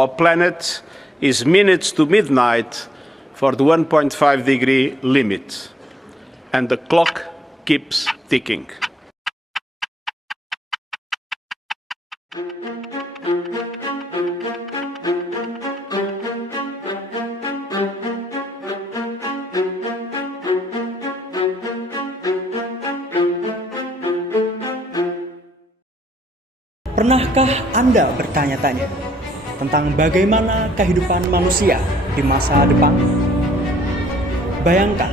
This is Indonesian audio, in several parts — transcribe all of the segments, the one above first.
our planet is minutes to midnight for the 1.5-degree limit. And the clock keeps ticking. Pernahkah Anda bertanya-tanya tentang bagaimana kehidupan manusia di masa depan? Bayangkan,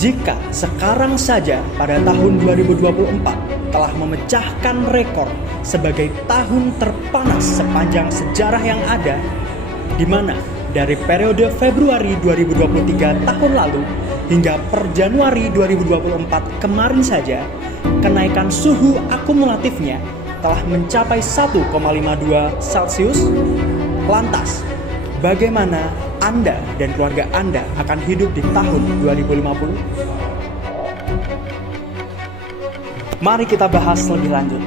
jika sekarang saja pada tahun 2024 telah memecahkan rekor sebagai tahun terpanas sepanjang sejarah yang ada, di mana dari periode Februari 2023 tahun lalu hingga per Januari 2024 kemarin saja, kenaikan suhu akumulatifnya telah mencapai 1,52 Celcius. Lantas, bagaimana Anda dan keluarga Anda akan hidup di tahun 2050? Mari kita bahas lebih lanjut.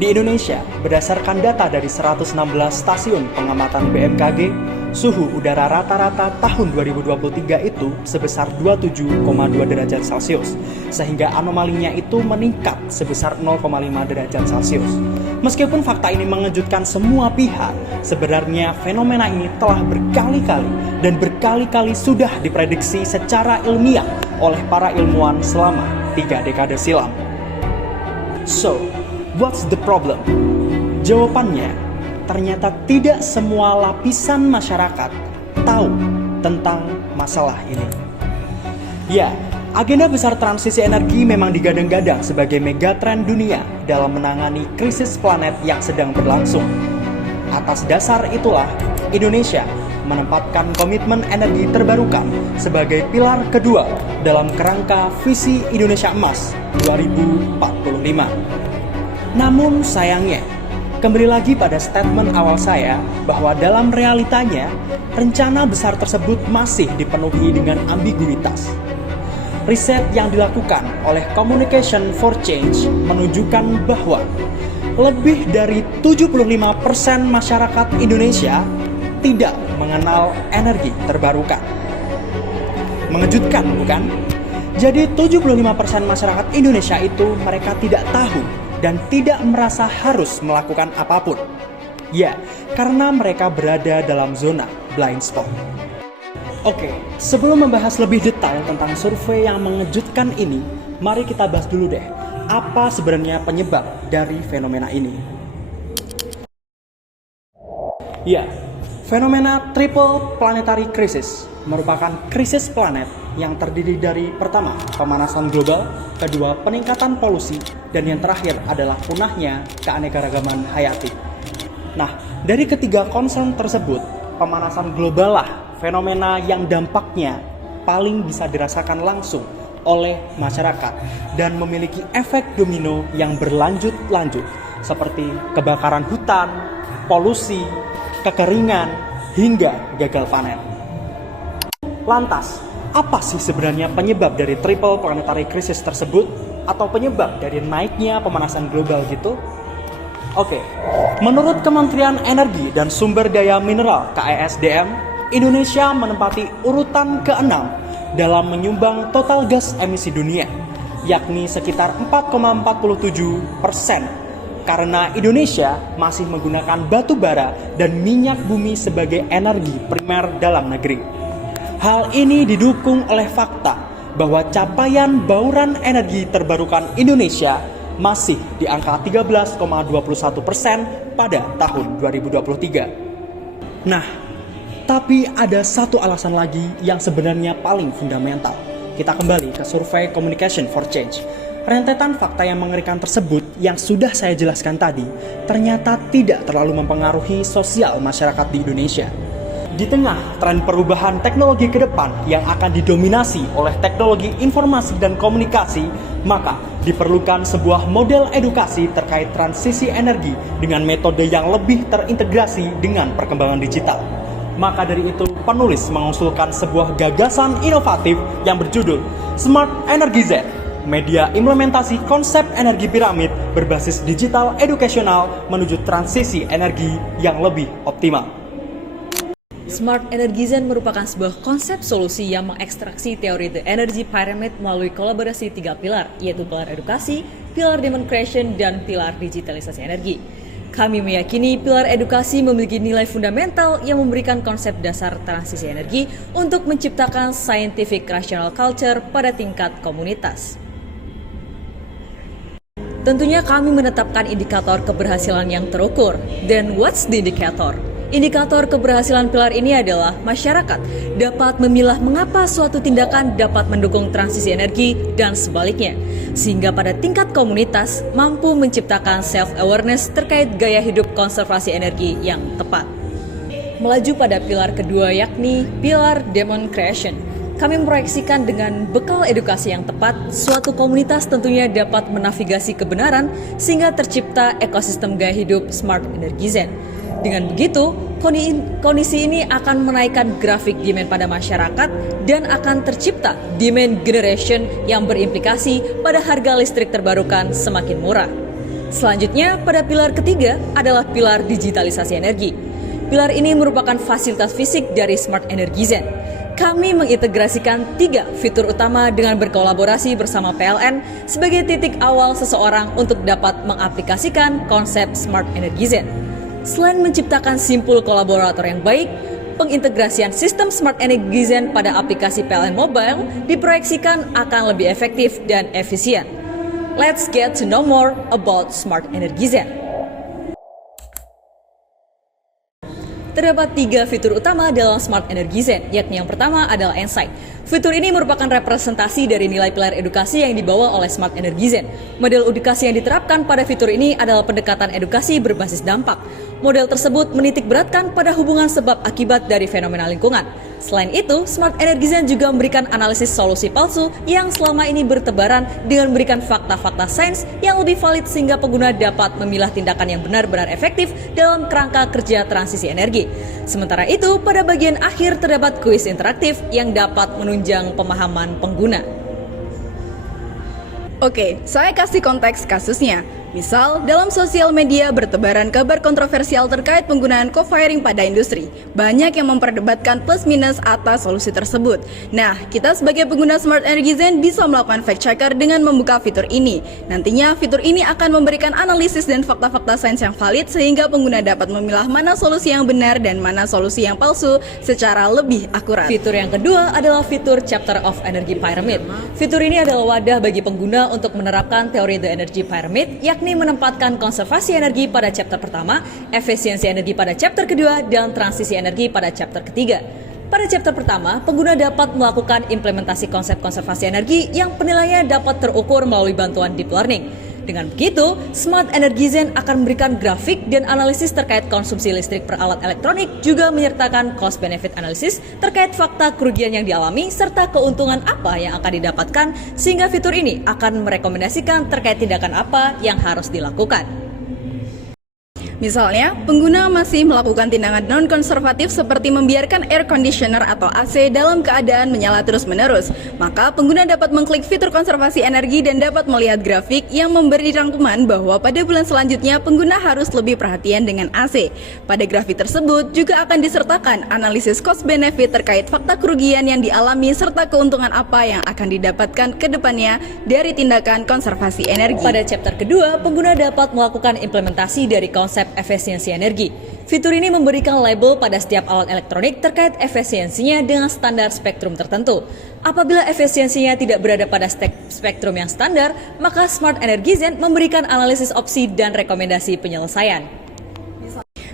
Di Indonesia, berdasarkan data dari 116 stasiun pengamatan BMKG, suhu udara rata-rata tahun 2023 itu sebesar 27,2 derajat Celcius, sehingga anomalinya itu meningkat sebesar 0,5 derajat Celcius. Meskipun fakta ini mengejutkan semua pihak, sebenarnya fenomena ini telah berkali-kali dan berkali-kali sudah diprediksi secara ilmiah oleh para ilmuwan selama 3 dekade silam. So, what's the problem? Jawabannya, ternyata tidak semua lapisan masyarakat tahu tentang masalah ini. Ya, agenda besar transisi energi memang digadang-gadang sebagai megatrend dunia dalam menangani krisis planet yang sedang berlangsung. Atas dasar itulah, Indonesia menempatkan komitmen energi terbarukan sebagai pilar kedua dalam kerangka visi Indonesia Emas 2045. Namun sayangnya, kembali lagi pada statement awal saya bahwa dalam realitanya, rencana besar tersebut masih dipenuhi dengan ambiguitas. Riset yang dilakukan oleh Communication for Change menunjukkan bahwa lebih dari 75% masyarakat Indonesia tidak mengenal energi terbarukan. Mengejutkan, bukan? Jadi 75% masyarakat Indonesia itu mereka tidak tahu dan tidak merasa harus melakukan apapun. Ya, karena mereka berada dalam zona blind spot. Oke, sebelum membahas lebih detail tentang survei yang mengejutkan ini, mari kita bahas dulu deh, apa sebenarnya penyebab dari fenomena ini. Ya, fenomena triple planetary crisis merupakan krisis planet yang terdiri dari pertama, pemanasan global, kedua, peningkatan polusi, dan yang terakhir adalah punahnya keanekaragaman hayati. Nah, dari ketiga concern tersebut, pemanasan global lah fenomena yang dampaknya paling bisa dirasakan langsung oleh masyarakat dan memiliki efek domino yang berlanjut-lanjut seperti kebakaran hutan, polusi, kekeringan, hingga gagal panen. Lantas, apa sih sebenarnya penyebab dari triple planetary crisis tersebut atau penyebab dari naiknya pemanasan global gitu? Oke, menurut Kementerian Energi dan Sumber Daya Mineral (KESDM), Indonesia menempati urutan ke-6 dalam menyumbang total gas emisi dunia, yakni sekitar 4,47%, karena Indonesia masih menggunakan batu bara dan minyak bumi sebagai energi primer dalam negeri. Hal ini didukung oleh fakta bahwa capaian bauran energi terbarukan Indonesia masih di angka 13,21% pada tahun 2023. Nah, tapi ada satu alasan lagi yang sebenarnya paling fundamental. Kita kembali ke survei Communication for Change. Rentetan fakta yang mengerikan tersebut yang sudah saya jelaskan tadi ternyata tidak terlalu mempengaruhi sosial masyarakat di Indonesia. Di tengah tren perubahan teknologi ke depan yang akan didominasi oleh teknologi informasi dan komunikasi, maka diperlukan sebuah model edukasi terkait transisi energi dengan metode yang lebih terintegrasi dengan perkembangan digital. Maka dari itu, penulis mengusulkan sebuah gagasan inovatif yang berjudul Smart Energy Z, media implementasi konsep energi piramid berbasis digital edukasional menuju transisi energi yang lebih optimal. Smart Energy Zen merupakan sebuah konsep solusi yang mengekstraksi teori The Energy Pyramid melalui kolaborasi 3 pilar, yaitu pilar edukasi, pilar demand creation, dan pilar digitalisasi energi. Kami meyakini pilar edukasi memiliki nilai fundamental yang memberikan konsep dasar transisi energi untuk menciptakan scientific rational culture pada tingkat komunitas. Tentunya kami menetapkan indikator keberhasilan yang terukur. Then what's the indicator? Indikator keberhasilan pilar ini adalah masyarakat dapat memilah mengapa suatu tindakan dapat mendukung transisi energi dan sebaliknya, sehingga pada tingkat komunitas mampu menciptakan self-awareness terkait gaya hidup konservasi energi yang tepat. Melaju pada pilar kedua yakni pilar demand creation. Kami memproyeksikan dengan bekal edukasi yang tepat, suatu komunitas tentunya dapat menavigasi kebenaran sehingga tercipta ekosistem gaya hidup Smart Energy Zen. Dengan begitu, kondisi ini akan menaikkan grafik demand pada masyarakat dan akan tercipta demand generation yang berimplikasi pada harga listrik terbarukan semakin murah. Selanjutnya, pada pilar ketiga adalah pilar digitalisasi energi. Pilar ini merupakan fasilitas fisik dari Smart Energy Zen. Kami mengintegrasikan 3 fitur utama dengan berkolaborasi bersama PLN sebagai titik awal seseorang untuk dapat mengaplikasikan konsep Smart Energy Zen. Selain menciptakan simpul kolaborator yang baik, pengintegrasian sistem Smart Energy Zen pada aplikasi PLN Mobile diproyeksikan akan lebih efektif dan efisien. Let's get to know more about Smart Energy Zen. Terdapat 3 fitur utama dalam Smart Energy Zen, yakni yang pertama adalah Insight. Fitur ini merupakan representasi dari nilai pilar edukasi yang dibawa oleh Smart Energy Zen. Model edukasi yang diterapkan pada fitur ini adalah pendekatan edukasi berbasis dampak. Model tersebut menitik beratkan pada hubungan sebab akibat dari fenomena lingkungan. Selain itu, Smart Energy Zen juga memberikan analisis solusi palsu yang selama ini bertebaran dengan memberikan fakta-fakta sains yang lebih valid sehingga pengguna dapat memilah tindakan yang benar-benar efektif dalam kerangka kerja transisi energi. Sementara itu, pada bagian akhir terdapat kuis interaktif yang dapat menunjang pemahaman pengguna. Oke, saya kasih konteks kasusnya. Misal, dalam sosial media bertebaran kabar kontroversial terkait penggunaan co-firing pada industri. Banyak yang memperdebatkan plus minus atas solusi tersebut. Nah, kita sebagai pengguna Smart Energy Zen bisa melakukan fact checker dengan membuka fitur ini. Nantinya, fitur ini akan memberikan analisis dan fakta-fakta sains yang valid sehingga pengguna dapat memilah mana solusi yang benar dan mana solusi yang palsu secara lebih akurat. Fitur yang kedua adalah fitur Chapter of Energy Pyramid. Fitur ini adalah wadah bagi pengguna untuk menerapkan teori The Energy Pyramid, yakni menempatkan konservasi energi pada chapter pertama, efisiensi energi pada chapter kedua, dan transisi energi pada chapter ketiga. Pada chapter pertama, pengguna dapat melakukan implementasi konsep konservasi energi yang penilaiannya dapat terukur melalui bantuan deep learning. Dengan begitu, Smart Energy Zen akan memberikan grafik dan analisis terkait konsumsi listrik per alat elektronik, juga menyertakan cost-benefit analysis terkait fakta kerugian yang dialami, serta keuntungan apa yang akan didapatkan, sehingga fitur ini akan merekomendasikan terkait tindakan apa yang harus dilakukan. Misalnya, pengguna masih melakukan tindakan non-konservatif seperti membiarkan air conditioner atau AC dalam keadaan menyala terus-menerus. Maka, pengguna dapat mengklik fitur konservasi energi dan dapat melihat grafik yang memberi rangkuman bahwa pada bulan selanjutnya pengguna harus lebih perhatian dengan AC. Pada grafik tersebut juga akan disertakan analisis cost-benefit terkait fakta kerugian yang dialami serta keuntungan apa yang akan didapatkan ke depannya dari tindakan konservasi energi. Pada chapter kedua, pengguna dapat melakukan implementasi dari konsep efisiensi energi. Fitur ini memberikan label pada setiap alat elektronik terkait efisiensinya dengan standar spektrum tertentu. Apabila efisiensinya tidak berada pada spektrum yang standar, maka Smart Energy Zen memberikan analisis opsi dan rekomendasi penyelesaian.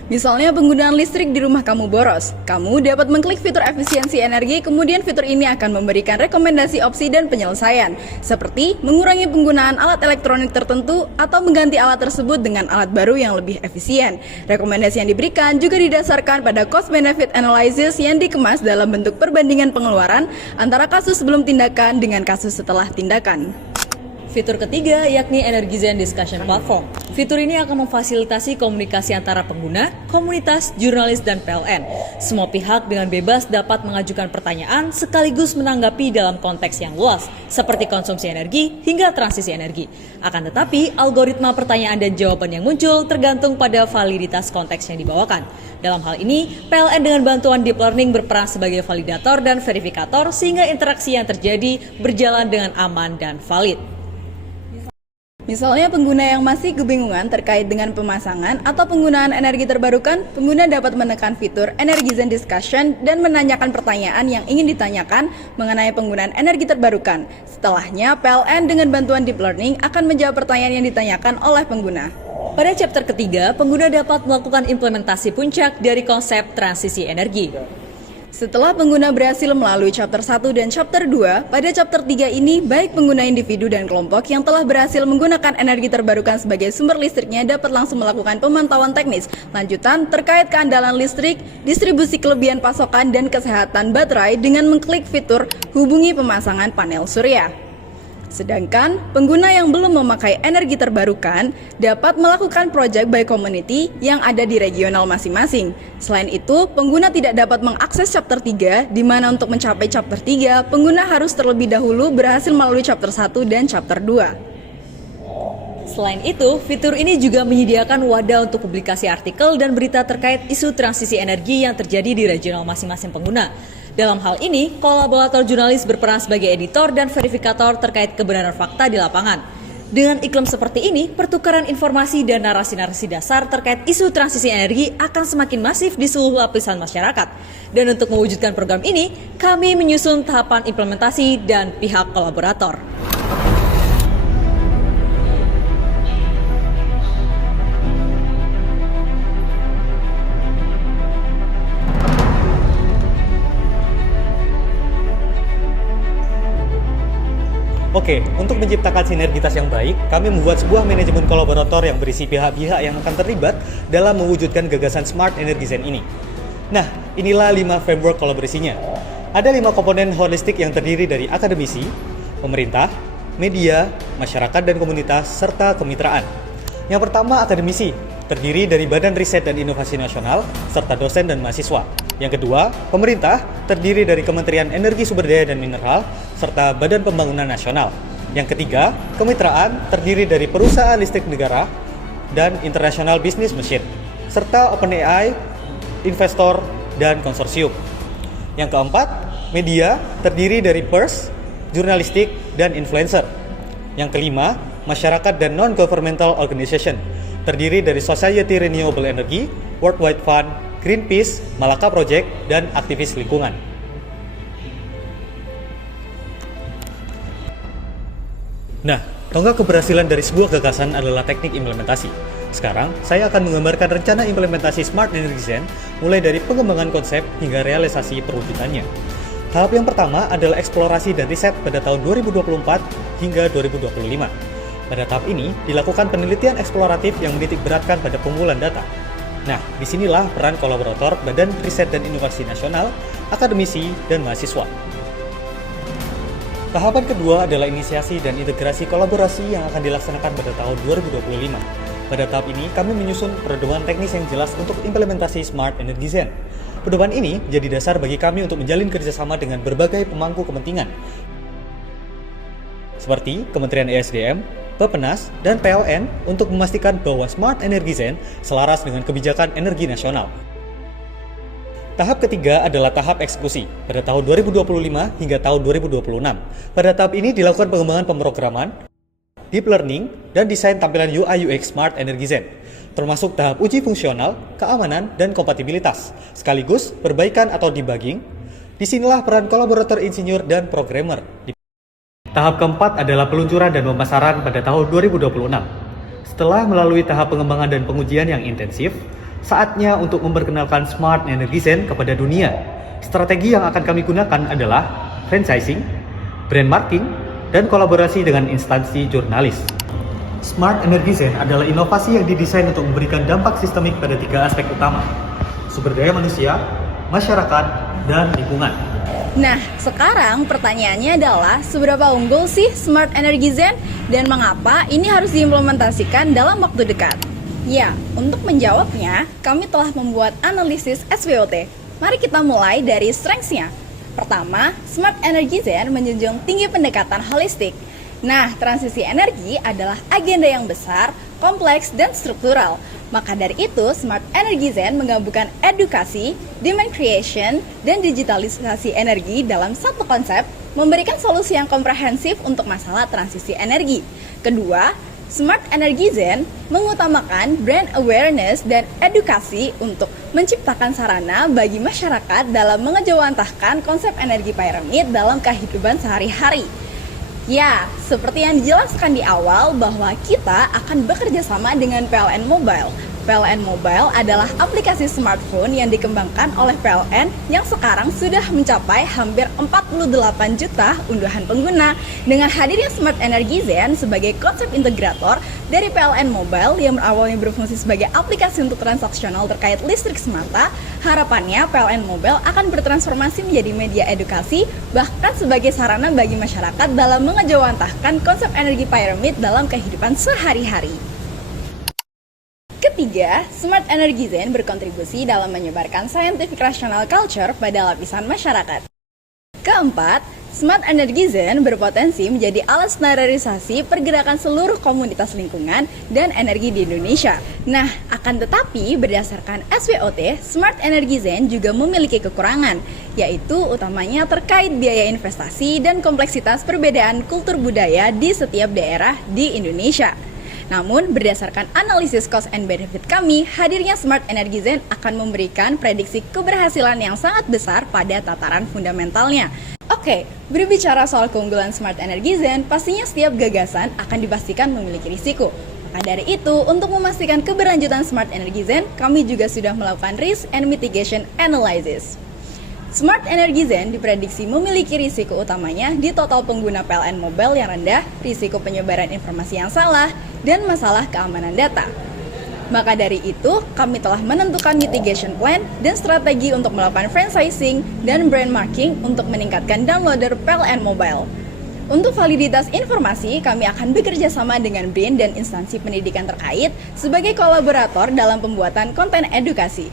Misalnya penggunaan listrik di rumah kamu boros. Kamu dapat mengklik fitur efisiensi energi, kemudian fitur ini akan memberikan rekomendasi opsi dan penyelesaian, seperti mengurangi penggunaan alat elektronik tertentu atau mengganti alat tersebut dengan alat baru yang lebih efisien. Rekomendasi yang diberikan juga didasarkan pada cost-benefit analysis yang dikemas dalam bentuk perbandingan pengeluaran antara kasus sebelum tindakan dengan kasus setelah tindakan. Fitur ketiga yakni Energy Zen Discussion Platform. Fitur ini akan memfasilitasi komunikasi antara pengguna, komunitas, jurnalis, dan PLN. Semua pihak dengan bebas dapat mengajukan pertanyaan sekaligus menanggapi dalam konteks yang luas, seperti konsumsi energi hingga transisi energi. Akan tetapi, algoritma pertanyaan dan jawaban yang muncul tergantung pada validitas konteks yang dibawakan. Dalam hal ini, PLN dengan bantuan Deep Learning berperan sebagai validator dan verifikator sehingga interaksi yang terjadi berjalan dengan aman dan valid. Misalnya pengguna yang masih kebingungan terkait dengan pemasangan atau penggunaan energi terbarukan, pengguna dapat menekan fitur Energy Zen Discussion dan menanyakan pertanyaan yang ingin ditanyakan mengenai penggunaan energi terbarukan. Setelahnya, PLN dengan bantuan Deep Learning akan menjawab pertanyaan yang ditanyakan oleh pengguna. Pada chapter ketiga, pengguna dapat melakukan implementasi puncak dari konsep transisi energi. Setelah pengguna berhasil melalui chapter 1 dan chapter 2, pada chapter 3 ini baik pengguna individu dan kelompok yang telah berhasil menggunakan energi terbarukan sebagai sumber listriknya dapat langsung melakukan pemantauan teknis lanjutan terkait keandalan listrik, distribusi kelebihan pasokan, dan kesehatan baterai dengan mengklik fitur hubungi pemasangan panel surya. Sedangkan pengguna yang belum memakai energi terbarukan dapat melakukan project by community yang ada di regional masing-masing. Selain itu, pengguna tidak dapat mengakses chapter 3, di mana untuk mencapai chapter 3, pengguna harus terlebih dahulu berhasil melalui chapter 1 dan chapter 2. Selain itu, fitur ini juga menyediakan wadah untuk publikasi artikel dan berita terkait isu transisi energi yang terjadi di regional masing-masing pengguna. Dalam hal ini, kolaborator jurnalis berperan sebagai editor dan verifikator terkait kebenaran fakta di lapangan. Dengan iklim seperti ini, pertukaran informasi dan narasi-narasi dasar terkait isu transisi energi akan semakin masif di seluruh lapisan masyarakat. Dan untuk mewujudkan program ini, kami menyusun tahapan implementasi dan pihak kolaborator. Oke, untuk menciptakan sinergitas yang baik, kami membuat sebuah manajemen kolaborator yang berisi pihak-pihak yang akan terlibat dalam mewujudkan gagasan Smart Energy Zen ini. Nah, inilah 5 framework kolaborasinya. Ada 5 komponen holistik yang terdiri dari akademisi, pemerintah, media, masyarakat dan komunitas, serta kemitraan. Yang pertama, akademisi, terdiri dari Badan Riset dan Inovasi Nasional, serta dosen dan mahasiswa. Yang kedua, pemerintah, terdiri dari Kementerian Energi Sumber Daya dan Mineral, serta Badan Pembangunan Nasional. Yang ketiga, kemitraan, terdiri dari perusahaan listrik negara dan International Business Machine, serta OpenAI, investor, dan konsorsium. Yang keempat, media, terdiri dari pers, jurnalistik, dan influencer. Yang kelima, masyarakat dan non-governmental organization, terdiri dari Society Renewable Energy, World Wide Fund, Greenpeace, Malaka Project, dan aktivis lingkungan. Nah, tonggak keberhasilan dari sebuah gagasan adalah teknik implementasi. Sekarang, saya akan menggambarkan rencana implementasi Smart Energy Zen mulai dari pengembangan konsep hingga realisasi perwujudannya. Tahap yang pertama adalah eksplorasi dan riset pada tahun 2024 hingga 2025. Pada tahap ini, dilakukan penelitian eksploratif yang menitik beratkan pada pengumpulan data. Nah, disinilah peran kolaborator Badan Riset dan Inovasi Nasional, akademisi, dan mahasiswa. Tahapan kedua adalah inisiasi dan integrasi kolaborasi yang akan dilaksanakan pada tahun 2025. Pada tahap ini, kami menyusun pedoman teknis yang jelas untuk implementasi Smart Energy Zen. Pedoman ini menjadi dasar bagi kami untuk menjalin kerjasama dengan berbagai pemangku kepentingan, seperti Kementerian ESDM, Bappenas, dan PLN untuk memastikan bahwa Smart Energy Zen selaras dengan kebijakan energi nasional. Tahap ketiga adalah tahap eksekusi pada tahun 2025 hingga tahun 2026. Pada tahap ini dilakukan pengembangan pemrograman, deep learning, dan desain tampilan UI/UX Smart Energy Zen, termasuk tahap uji fungsional, keamanan, dan kompatibilitas, sekaligus perbaikan atau debugging. Disinilah peran kolaborator insinyur dan programmer. Tahap keempat adalah peluncuran dan pemasaran pada tahun 2026. Setelah melalui tahap pengembangan dan pengujian yang intensif, saatnya untuk memperkenalkan Smart Energy Zen kepada dunia. Strategi yang akan kami gunakan adalah franchising, brand marketing, dan kolaborasi dengan instansi jurnalis. Smart Energy Zen adalah inovasi yang didesain untuk memberikan dampak sistemik pada 3 aspek utama: sumber daya manusia, masyarakat, dan lingkungan. Nah, sekarang pertanyaannya adalah seberapa unggul sih Smart Energy Zen dan mengapa ini harus diimplementasikan dalam waktu dekat? Ya, untuk menjawabnya, kami telah membuat analisis SWOT. Mari kita mulai dari strengths-nya. Pertama, Smart Energy Zen menjunjung tinggi pendekatan holistik. Nah, transisi energi adalah agenda yang besar, kompleks, dan struktural. Maka dari itu, Smart Energy Zen menggabungkan edukasi, demand creation, dan digitalisasi energi dalam satu konsep, memberikan solusi yang komprehensif untuk masalah transisi energi. Kedua, Smart Energy Zen mengutamakan brand awareness dan edukasi untuk menciptakan sarana bagi masyarakat dalam mengejawantahkan konsep energi piramid dalam kehidupan sehari-hari. Ya, seperti yang dijelaskan di awal bahwa kita akan bekerja sama dengan PLN Mobile. PLN Mobile adalah aplikasi smartphone yang dikembangkan oleh PLN yang sekarang sudah mencapai hampir 48 juta unduhan pengguna. Dengan hadirnya Smart Energy Zen sebagai konsep integrator dari PLN Mobile yang awalnya berfungsi sebagai aplikasi untuk transaksional terkait listrik semata, harapannya PLN Mobile akan bertransformasi menjadi media edukasi, bahkan sebagai sarana bagi masyarakat dalam mengejawantahkan konsep energi piramid dalam kehidupan sehari-hari. Ketiga, Smart Energy Zen berkontribusi dalam menyebarkan scientific rational culture pada lapisan masyarakat. Keempat, Smart Energy Zen berpotensi menjadi alat standarisasi pergerakan seluruh komunitas lingkungan dan energi di Indonesia. Nah, akan tetapi berdasarkan SWOT, Smart Energy Zen juga memiliki kekurangan, yaitu utamanya terkait biaya investasi dan kompleksitas perbedaan kultur budaya di setiap daerah di Indonesia. Namun, berdasarkan analisis cost and benefit kami, hadirnya Smart Energy Zen akan memberikan prediksi keberhasilan yang sangat besar pada tataran fundamentalnya. Oke, berbicara soal keunggulan Smart Energy Zen, pastinya setiap gagasan akan dipastikan memiliki risiko. Maka dari itu, untuk memastikan keberlanjutan Smart Energy Zen, kami juga sudah melakukan risk and mitigation analysis. Smart Energy Zen diprediksi memiliki risiko utamanya di total pengguna PLN Mobile yang rendah, risiko penyebaran informasi yang salah, dan masalah keamanan data. Maka dari itu, kami telah menentukan mitigation plan dan strategi untuk melakukan franchising dan brand marking untuk meningkatkan downloader PLN Mobile. Untuk validitas informasi, kami akan bekerja sama dengan BRIN dan instansi pendidikan terkait sebagai kolaborator dalam pembuatan konten edukasi.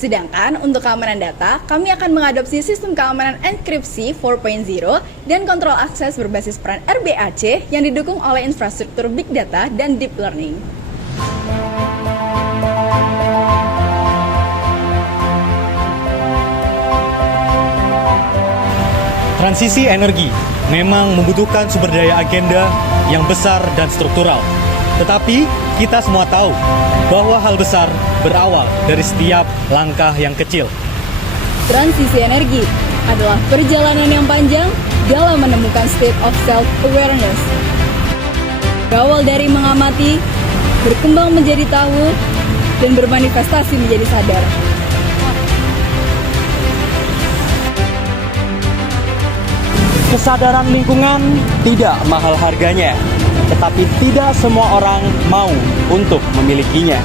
Sedangkan untuk keamanan data, kami akan mengadopsi sistem keamanan enkripsi 4.0 dan kontrol akses berbasis peran RBAC yang didukung oleh infrastruktur big data dan deep learning. Transisi energi memang membutuhkan sumber daya agenda yang besar dan struktural. Tetapi kita semua tahu bahwa hal besar berawal dari setiap langkah yang kecil. Transisi energi adalah perjalanan yang panjang dalam menemukan state of self-awareness. Berawal dari mengamati, berkembang menjadi tahu, dan bermanifestasi menjadi sadar. Kesadaran lingkungan tidak mahal harganya, tetapi tidak semua orang mau untuk memilikinya.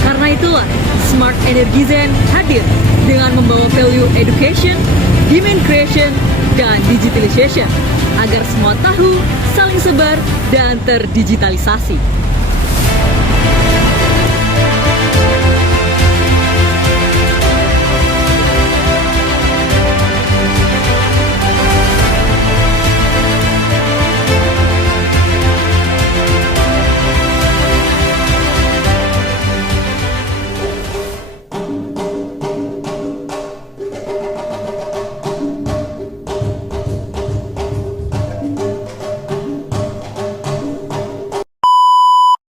Karena itulah, Smart Energy Zen hadir dengan membawa value education, demand creation, dan digitalization agar semua tahu, saling sebar, dan terdigitalisasi.